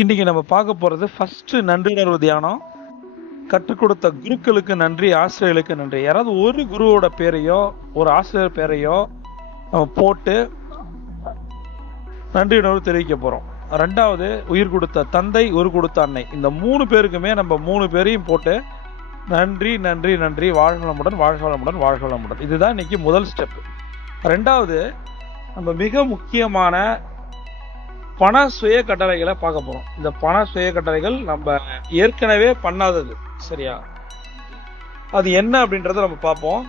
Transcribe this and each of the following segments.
இன்னைக்கு நம்ம பார்க்க போறது ஃபர்ஸ்ட் நன்றியுணர்வு தியானம். கற்றுக் கொடுத்த குருக்களுக்கு நன்றி, ஆசிரியர்களுக்கு நன்றி. யாராவது ஒரு குருவோட பேரையோ ஒரு ஆசிரியர் பேரையோ நம்ம போட்டு நன்றி உணர்வு தெரிவிக்க போறோம். ரெண்டாவது, உயிர் கொடுத்த தந்தை, உயிர் கொடுத்த அன்னை, இந்த 3 பேருக்குமே நம்ம 3 பேரையும் போட்டு நன்றி நன்றி நன்றி, வாழ்க வளமுடன், வாழ்க வளமுடன், வாழ்க வளமுடன். இதுதான் இன்னைக்கு முதல் ஸ்டெப். ரெண்டாவது, நம்ம மிக முக்கியமான பண சுய கட்டளைகளை பார்க்க போறோம். இந்த பண சுய கட்டளைகள் நம்ம ஏற்கனவே பண்ணாதது, சரியா? அது என்ன அப்படின்றத நம்ம பார்ப்போம்.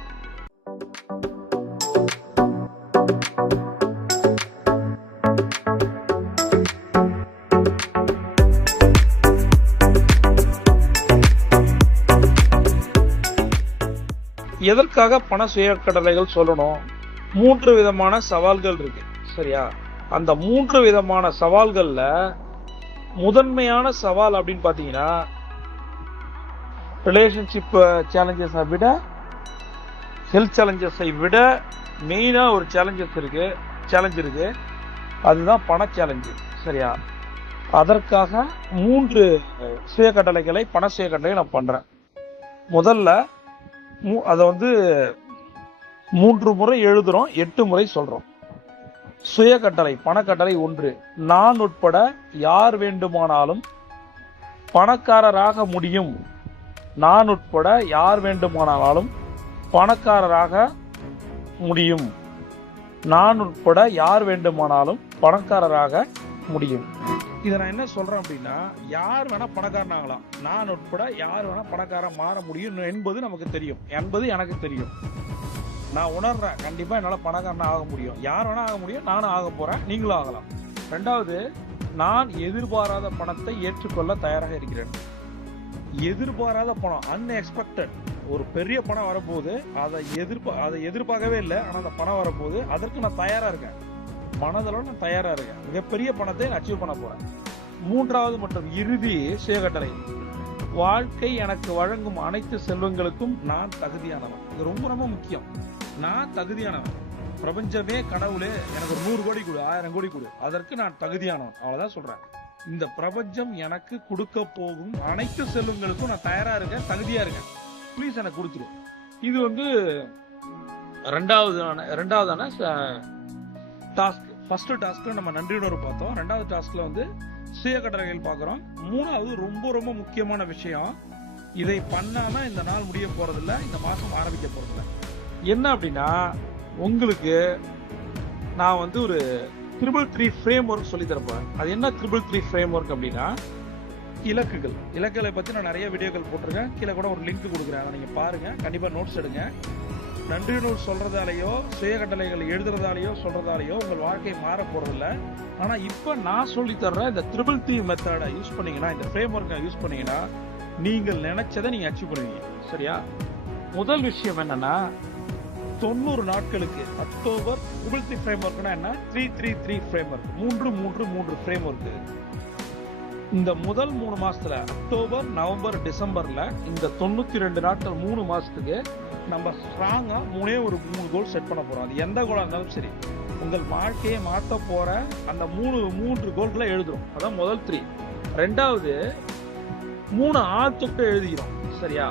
எதற்காக பண சுய கட்டளைகள் சொல்லணும்? 3 விதமான சவால்கள் இருக்கு, சரியா? அந்த 3 விதமான சவால்கள்ல முதன்மையான சவால் அப்படின்னு பாத்தீங்கன்னா, ரிலேஷன்ஷிப் சேலஞ்சஸை விட, ஹெல்த் சேலஞ்சஸை விட மெயினா ஒரு சேலஞ்ச் இருக்கு. அதுதான் பண சேலஞ்சு, சரியா? அதற்காக 3 சுய கட்டளைகளை, பண சுய கட்டளை நான் பண்றேன். முதல்ல அதை 3 முறை எழுதுறோம், 8 முறை சொல்றோம். சுய கட்டளை, பணக்கட்டளை 1. நான் உட்பட யார் வேண்டுமானாலும் பணக்காரராக முடியும். நான் உட்பட யார் வேண்டுமானாலும் பணக்காரராக முடியும். நான் உட்பட யார் வேண்டுமானாலும் பணக்காரராக முடியும். இதை நான் என்ன சொல்றேன் அப்படின்னா, யார் வேணா பணக்காரன் ஆகலாம். நான் உட்பட யார் வேணா பணக்காரன் மாற முடியும் என்பது நமக்கு தெரியும், என்பது எனக்கு தெரியும். நான் உணர்றேன், கண்டிப்பா என்னால பணக்காரன் ஆக முடியும். யார் வேணா ஆக முடியும், நானும் ஆக போறேன், நீங்களும் ஆகலாம். ரெண்டாவது, நான் எதிர்பாராத பணத்தை ஏற்றுக்கொள்ள தயாராக இருக்கிறேன். எதிர்பாராத பணம், அன்எக்ஸ்பெக்டட், ஒரு பெரிய பணம் வரப்போகுது, அதை எதிர்பார்க்கவே இல்லை, ஆனா அந்த பணம் வரப்போகுது, அதற்கு நான் தயாரா இருக்கேன். மனதளவு நான் தயாரா இருக்கேன். மிகப்பெரிய பணத்தை நான் அச்சீவ் பண்ண போறேன். 3வது மற்றும் இறுதி சுயகட்டளை, வாழ்க்கை எனக்கு வழங்கும் அனைத்து செல்வங்களுக்கும் நான் தகுதியானவன். இது ரொம்ப ரொம்ப முக்கியம். நான் தகுதியானவன். பிரபஞ்சமே, கடவுளே எனக்கு 100 கோடி கொடு, 1000 கோடி கொடு, அதற்கு நான் தகுதியானவன். அவ்வளவுதான் சொல்றேன். இந்த பிரபஞ்சம் எனக்கு கொடுக்க போகும் அனைத்து செல்வங்களுக்கும் நான் தயாரா இருக்கேன், தகுதியா இருக்கேன். ப்ளீஸ் எனக்கு கொடுத்துரு. இது ரெண்டாவதான டாஸ்க். ஃபர்ஸ்ட் டாஸ்க்ல நம்ம நன்றியுணர்வு பார்த்தோம். 2வது டாஸ்க்ல சுய கட்டளைகள் பார்க்கிறோம். 3வது ரொம்ப ரொம்ப முக்கியமான விஷயம். இதை பண்ணாம இந்த நாள் முடிய போறதில்ல, இந்த மாசம் ஆரம்பிக்க போறதில்ல. என்ன அப்படின்னா, உங்களுக்கு நான் ஒரு 333 ஃப்ரேம் ஒர்க் சொல்லி தரப்போறேன். அது என்ன 333 ஃப்ரேம் ஒர்க் அப்படின்னா, இலக்குகளை பத்தி நான் நிறைய வீடியோக்கள் போட்டிருக்கேன். கீழே கூட ஒரு லிங்க் கொடுக்குறேன், அதை நீங்க பாருங்க. கண்டிப்பா நோட்ஸ் எடுங்க. நன்றி நூல் சொல்றதாலேயோ, சுய கட்டளைகள் எழுதுறதாலேயோ சொல்றதாலேயோ உங்கள் வாழ்க்கை மாற போறதில்ல. ஆனா இப்ப நான் சொல்லி தர்ற இந்த 333 மெத்தடை யூஸ் பண்ணீங்கன்னா, இந்த ஃப்ரேம் ஒர்க்கை யூஸ் பண்ணீங்கன்னா, நீங்கள் நினைச்சதை நீங்க அச்சீவ் பண்ணுவீங்க, சரியா? முதல் விஷயம் என்னன்னா, 90 நாட்களுக்கு அக்டோபர் 333 ஃப்ரேம் ஒர்க்னா என்ன? 333 ஃப்ரேம் ஒர்க், 333 ஃப்ரேம் ஒர்க். இந்த முதல் 3 மாசத்துல, அக்டோபர், நவம்பர், டிசம்பர்ல, இந்த 92 நாட்கள் 3 மாசத்துக்கு நம்ம ஸ்ட்ராங்கா 3 கோல் செட் பண்ண போறோம். அது எந்த கோலா இருந்தாலும் சரி, உங்கள் வாழ்க்கையை மாற்ற போற அந்த 3 கோல்களை எழுதுறோம். அதான் முதல் 3. ரெண்டாவது, 3 ஆழ்த்துக்கு எழுதுகிறோம், சரியா?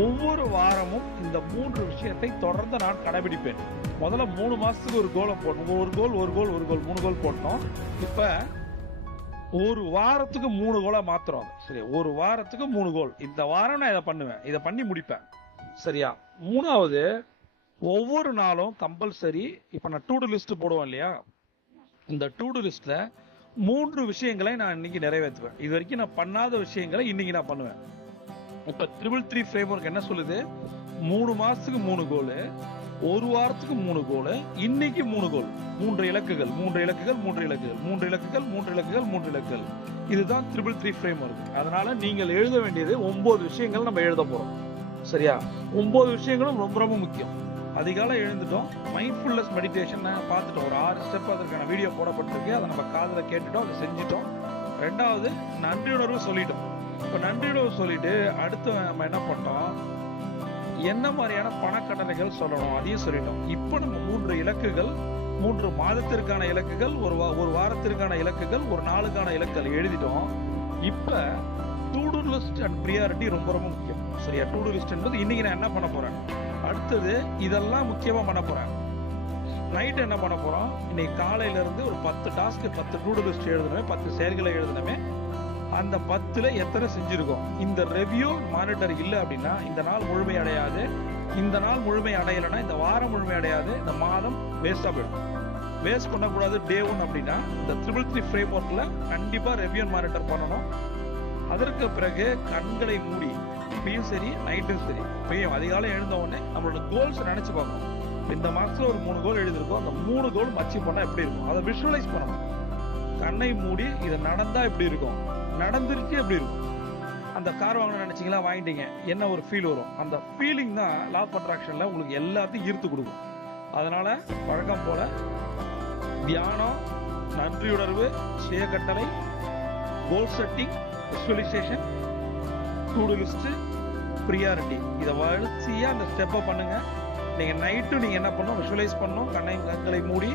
ஒவ்வொரு வாரமும் இந்த 3 விஷயத்தை தொடர்ந்து நான் கடைபிடிப்பேன். முதல்ல 3 மாசத்துக்கு ஒரு கோலை போட்டோம். ஒரு கோல் 3 கோல் போட்டோம். இப்ப ஒரு வாரத்துக்கு 3 கோலா மாத்துறோம், சரியா? ஒரு வாரத்துக்கு 3 கோல். இந்த வாரம் நான் இதை பண்ணுவேன், இதை பண்ணி முடிப்பேன், சரியா? 3வது, ஒவ்வொரு நாளும் கம்பல்சரி, இப்ப நான் டூ டூ லிஸ்ட் போடுவேன் இல்லையா, இந்த டூ டூ லிஸ்ட்ல 3 விஷயங்களை நான் இன்னைக்கு நிறைவேற்றுவேன். இது வரைக்கும் நான் பண்ணாத விஷயங்களை இன்னைக்கு நான் பண்ணுவேன். இப்ப 333 ஃப்ரேம் ஒர்க் என்ன சொல்லுது? 3 மாசத்துக்கு 3 கோல், ஒரு வாரத்துக்கு 3 கோல், இன்னைக்கு 3 கோல், 3 இலக்குகள். இதுதான் 333 ஃப்ரேம் ஒர்க். அதனால நீங்கள் எழுத வேண்டியது 9 விஷயங்கள் நம்ம எழுத போறோம், சரியா? 9 விஷயங்களும் ரொம்ப ரொம்ப முக்கியம். அதிகாலை எழுந்துட்டோம், மைண்ட்ஃபுல்னஸ் மெடிடேஷன் பார்த்துட்டோம். ஒரு 6 ஸ்டெப் அதற்கான வீடியோ போடப்பட்டிருக்கு, அதை நம்ம காதுல கேட்டுட்டோம், அதை செஞ்சுட்டோம். ரெண்டாவது, நன்றியுணர்வு சொல்லிட்டோம். இப்ப நன்றியுணர்வு சொல்லிட்டு அடுத்து நம்ம என்ன பண்ணோம், என்ன மாதிரியான பணக்கட்டளைகள் சொல்லணும் அதையும் சொல்லிட்டோம். இப்ப நம்ம 3 இலக்குகள் 3 மாதத்திற்கான இலக்குகள், ஒரு வாரத்திற்கான இலக்குகள், ஒரு நாளுக்கான இலக்குகள் எழுதிட்டோம். இப்ப to do list and priority ரொம்ப ரொம்ப முக்கியம். சரியா? டு டூ லிஸ்ட் என்பது இன்னைக்கு நான் என்ன பண்ண போறேன், அடுத்தது இதெல்லாம் முக்கியமா பண்ண போறேன், நைட் என்ன பண்ண போறோம், இன்னைக்கு காலையில இருந்து ஒரு 10 டாஸ்க் 10 டு டூ லிஸ்ட் எழுதணுமே, 10 செயல்களை எழுதணுமே, அந்த 10ல எத்தனை செஞ்சிருக்கோம். இந்த ரெவ்யூ மானிட்டர் இல்லை அப்படின்னா இந்த நாள் முழுமை அடையாது. இந்த நாள் முழுமை அடையலைன்னா இந்த வாரம் முழுமை அடையாது, இந்த மாதம் வேஸ்டா போயிடும். வேஸ்ட் பண்ணக்கூடாது. டே 1 அப்படின்னா இந்த 333 ஃப்ரேம் ஒர்க்ல கண்டிப்பா ரெவ்யூ மானிட்டர் பண்ணணும். அதற்கு பிறகு கண்களை மூடி இப்பயும் சரி நைட்டும் சரி இப்பயும் அதிகாலை எழுந்த உடனே நம்மளோட கோல்ஸ் நினைச்சு பார்க்கணும். இந்த மாசத்துல ஒரு 3 கோல் எழுதிருக்கோம், அந்த 3 கோல் அச்சீவ் பண்ணா எப்படி இருக்கும் அதை விஷுவலைஸ் பண்ணணும். கண்ணை மூடி இது நடந்தா எப்படி இருக்கும், நடந்துருச்சு எப்படி இருக்கும். அந்த கார் வாங்கணும்னு நினைச்சீங்களா, வாங்கிட்டீங்க, என்ன ஒரு ஃபீல் வரும், அந்த ஃபீலிங் தான் லா ஆஃப் அட்ராக்ஷன்ல உங்களுக்கு எல்லாத்தையும் ஈர்த்து கொடுக்கும். அதனால வழக்கம் போல தியானம், நன்றியுணர்வு, சுய கட்டளை, goal setting, visualisation, to do list, priority, இதை வரிசையா அந்த ஸ்டெப்பை பண்ணுங்க. நீங்க நைட்டு நீங்க என்ன பண்ணணும், விஷுவலைஸ் பண்ணணும், கண்களை மூடி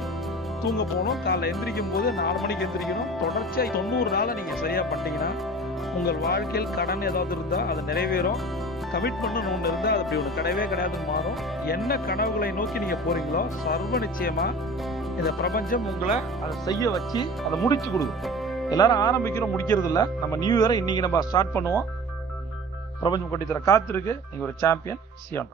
தூங்க போகணும். காலைல எந்திரிக்கும் போது 4 மணிக்கு எந்திரிக்கணும். தொடர்ச்சியா 90 நாளை நீங்க சரியா பண்ணிட்டீங்கன்னா உங்கள் வாழ்க்கையில் கடன் ஏதாவது இருந்தா அது நிறைவேறும். கமிட்மெண்ட் ஒன்று இருந்தா அது அப்படி ஒன்று கிடையவே கிடையாதுன்னு மாறும். என்ன கனவுகளை நோக்கி நீங்க போறீங்களோ சர்வ நிச்சயமா இந்த பிரபஞ்சம் உங்களை அதை செய்ய வச்சு அதை முடிச்சு கொடுக்கும். எல்லாரும் ஆரம்பிக்கிறோம், முடிக்கிறது இல்ல. நம்ம நியூ இயரை இன்னைக்கு நம்ம ஸ்டார்ட் பண்ணுவோம். பிரபஞ்சம் கொட்டி தர காத்திருக்கு. நீங்க ஒரு சாம்பியன். சியான்.